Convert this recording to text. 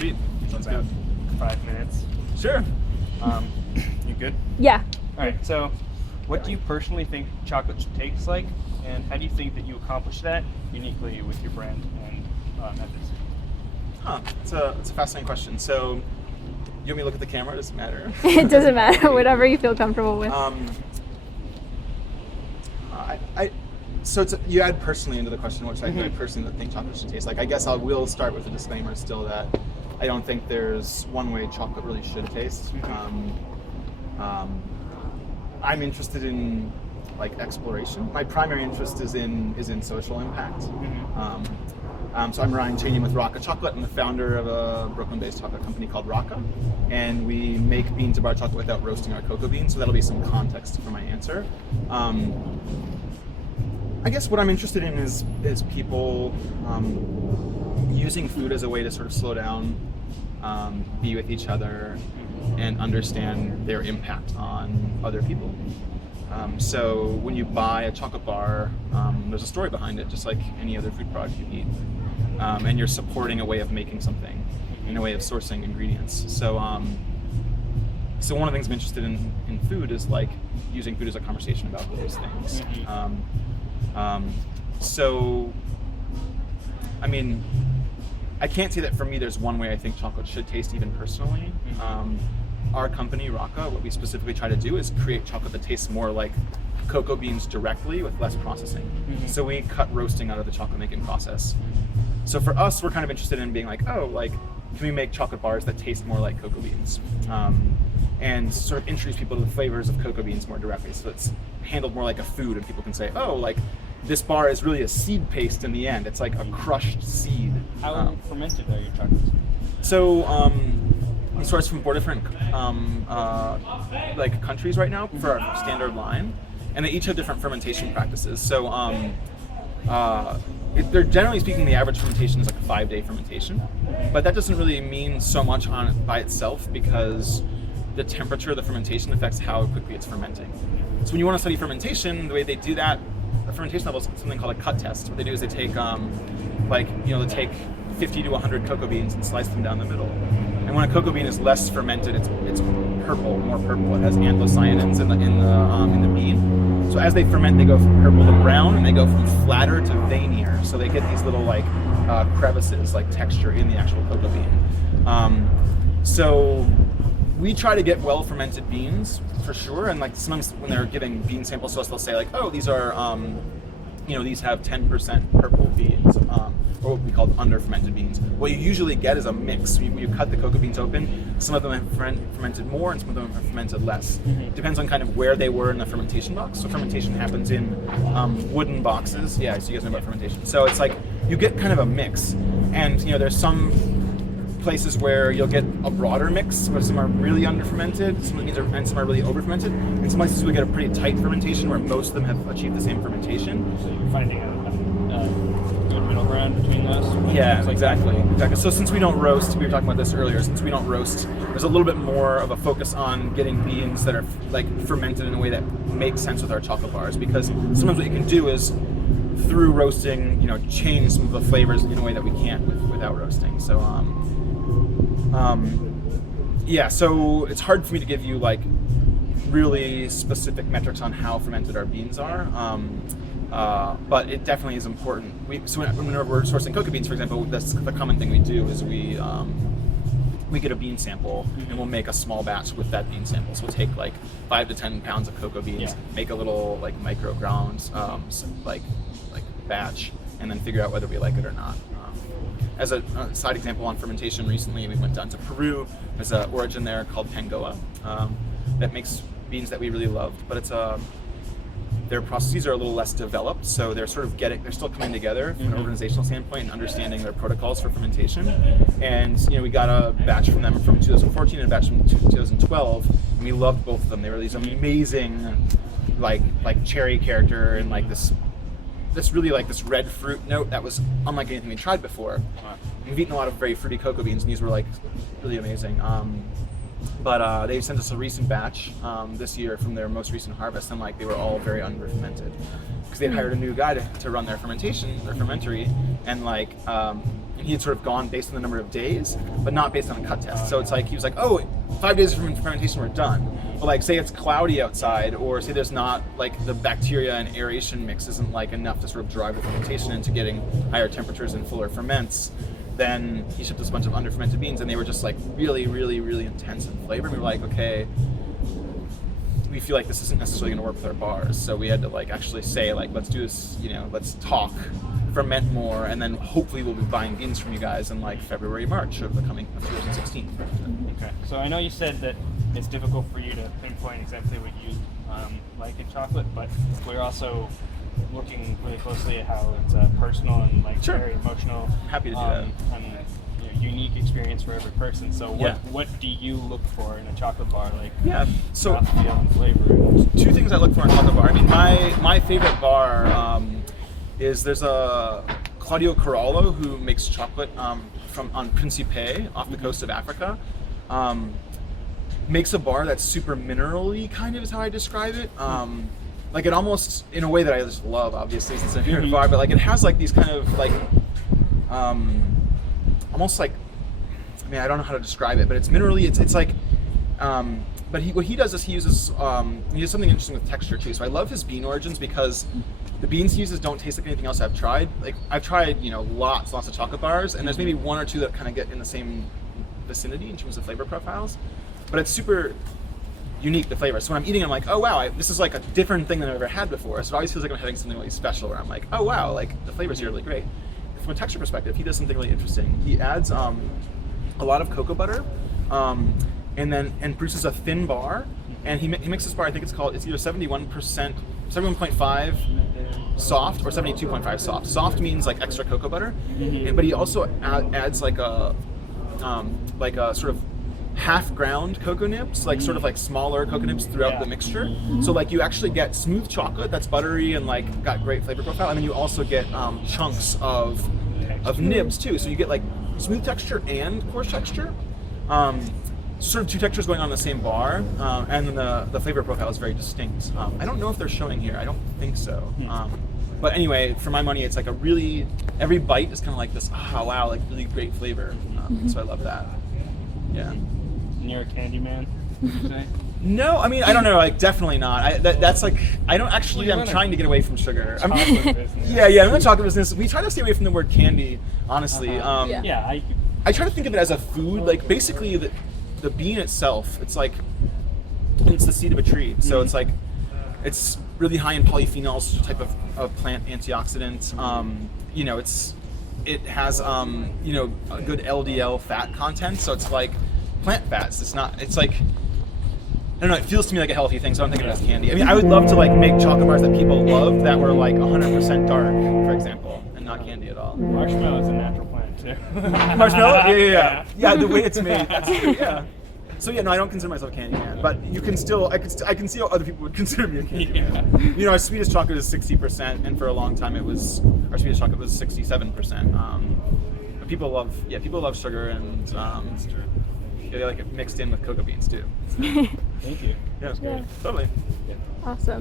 Sweet. Sounds About good. 5 minutes. Sure. You good? Yeah. All right. So, what do you personally think chocolate should taste like, and how do you think that you accomplish that uniquely with your brand and methods? It's a fascinating question. So, you want me to look at the camera? Does it matter? It doesn't matter. Whatever you feel comfortable with. So you add personally into the question, which I personally think chocolate should taste like. I guess I will start with a disclaimer still that I don't think there's one way chocolate really should taste. I'm interested in like exploration. My primary interest is in social impact. So I'm Ryan Cheney with Raaka Chocolate. I'm the founder of a Brooklyn-based chocolate company called Raaka, and we make bean to bar chocolate without roasting our cocoa beans. So that'll be some context for my answer. I guess what I'm interested in is people using food as a way to sort of slow down, be with each other, and understand their impact on other people. So when you buy a chocolate bar, there's a story behind it, just like any other food product you eat. And you're supporting a way of making something, and a way of sourcing ingredients. So one of the things I'm interested in food is like using food as a conversation about those things. So, I mean, I can't say that for me there's one way I think chocolate should taste even personally. Our company, Raaka, what we specifically try to do is create chocolate that tastes more like cocoa beans directly with less processing. So we cut roasting out of the chocolate making process. So for us, we're kind of interested in being like, oh, like, can we make chocolate bars that taste more like cocoa beans? And sort of introduce people to the flavors of cocoa beans more directly. So it's handled more like a food, and people can say, oh, like, this bar is really a seed paste in the end. It's like a crushed seed. How fermented are your chocolates? So we source from 4 different like countries right now for our standard line, and they each have different fermentation practices. So they're generally speaking, the average fermentation is like a 5-day fermentation, but that doesn't really mean so much on it by itself because the temperature of the fermentation affects how quickly it's fermenting. So when you want to study fermentation, the way they do that, the fermentation level is something called a cut test. What they do is they take, they take 50 to 100 cocoa beans and slice them down the middle. And when a cocoa bean is less fermented, it's purple, more purple. It has anthocyanins in the bean. So as they ferment, they go from purple to brown, and they go from flatter to veinier. So they get these little like crevices, like texture in the actual cocoa bean. So we try to get well fermented beans for sure, and like sometimes when they're giving bean samples to us, they'll say like, oh, these are, these have 10% purple beans, or what we call under fermented beans. What you usually get is a mix. When you cut the cocoa beans open, some of them have fermented more, and some of them have fermented less. Depends on kind of where they were in the fermentation box. So fermentation happens in wooden boxes. Yeah, so you guys know about fermentation. So it's like you get kind of a mix, and there's some places where you'll get a broader mix, where some are really under-fermented, and some are really over-fermented. And some places we get a pretty tight fermentation where most of them have achieved the same fermentation. So you're finding a good middle ground between those? Yeah, exactly. So since we don't roast, we were talking about this earlier, since we don't roast, there's a little bit more of a focus on getting beans that are like fermented in a way that makes sense with our chocolate bars, because sometimes what you can do is through roasting, change some of the flavors in a way that we can't without roasting. So so it's hard for me to give you like really specific metrics on how fermented our beans are, but it definitely is important. So whenever we're sourcing cocoa beans, for example, that's the common thing we do is we get a bean sample and we'll make a small batch with that bean sample. So we'll take like 5 to 10 pounds of cocoa beans, make a little like micro ground like batch, and then figure out whether we like it or not. As a side example on fermentation, recently we went down to Peru. There's an origin there called Pangoa that makes beans that we really loved, but their processes are a little less developed, so they're sort of they're still coming together from an organizational standpoint and understanding their protocols for fermentation. And we got a batch from them from 2014 and a batch from 2012, and we loved both of them. They were these amazing, like cherry character and like this really like this red fruit note that was unlike anything we tried before. We've eaten a lot of very fruity cocoa beans, and these were like really amazing. But they sent us a recent batch this year from their most recent harvest, and like they were all very under-fermented because they'd hired a new guy to run their fermentation, their fermentary, and like and he had sort of gone based on the number of days, but not based on a cut test. So it's like he was like, oh, 5 days of fermentation, we're done. But like, say it's cloudy outside, or say there's not like the bacteria and aeration mix isn't like enough to sort of drive the fermentation into getting higher temperatures and fuller ferments. Then he shipped us a bunch of under-fermented beans, and they were just like really, really, really intense in flavor. And we were like, okay, we feel like this isn't necessarily going to work with our bars, so we had to like actually say like, let's do this, let's talk, ferment more, and then hopefully we'll be buying beans from you guys in like February, March of 2016. Okay. So I know you said that it's difficult for you to pinpoint exactly what you like in chocolate, but we're also looking really closely at how it's personal and like Sure. very emotional. Happy to do that. And unique experience for every person. So what do you look for in a chocolate bar? Like so mouthfeel and flavor. two things I look for in a chocolate bar. I mean, my favorite bar is there's a Claudio Corallo who makes chocolate on Principe off the coast of Africa. Makes a bar that's super mineral-y, kind of is how I describe it. Like it almost, in a way that I just love, obviously, since I'm here at bar, but like it has like these kind of like, almost like, I mean, I don't know how to describe it, but it's minerally, it's like, but what he does is he uses something interesting with texture too. So I love his bean origins because the beans he uses don't taste like anything else I've tried. Like I've tried, lots of chocolate bars, and there's maybe one or two that kind of get in the same vicinity in terms of flavor profiles, but it's super unique, the flavor. So when I'm eating, I'm like, oh wow, this is like a different thing than I've ever had before. So it always feels like I'm having something really special, where I'm like, oh wow, like the flavors here are really great. From a texture perspective, he does something really interesting. He adds a lot of cocoa butter, and produces a thin bar. And he makes this bar, I think it's either 71.5 soft or 72.5 soft. Soft means like extra cocoa butter, but he also adds like a sort of half ground cocoa nibs, like sort of like smaller cocoa nibs throughout the mixture. So like you actually get smooth chocolate that's buttery and like got great flavor profile, and then you also get chunks of nibs too. So you get like smooth texture and coarse texture. Sort of two textures going on in the same bar, and then the flavor profile is very distinct. I don't know if they're showing here. I don't think so. But anyway, for my money, it's like every bite is kind of like this, oh wow, like really great flavor. So I love that. Yeah. And you're a candy man, would you say? No, I mean, I don't know, like definitely not. That's like, I don't actually, I'm trying to get away from sugar. I'm in the chocolate business. We try to stay away from the word candy, honestly. I try to think of it as a food, like basically the bean itself, it's the seed of a tree. So it's like, it's really high in polyphenols, type of plant antioxidant. It has a good LDL fat content, so it's like plant fats. It's like, I don't know, it feels to me like a healthy thing, so I don't think of it as candy. I mean, I would love to like make chocolate bars that people love that were like 100% dark, for example, and not candy at all. Marshmallow is a natural plant too. Marshmallow? Yeah, the way it's made, that's true, yeah. So no, I don't consider myself a candy man, but you can still, I can see how other people would consider me a candy man. Our sweetest chocolate is 60%, and for a long time our sweetest chocolate was 67%. But people love sugar, and they like it mixed in with cocoa beans too. Thank you. Yeah, it was great. Totally. Awesome.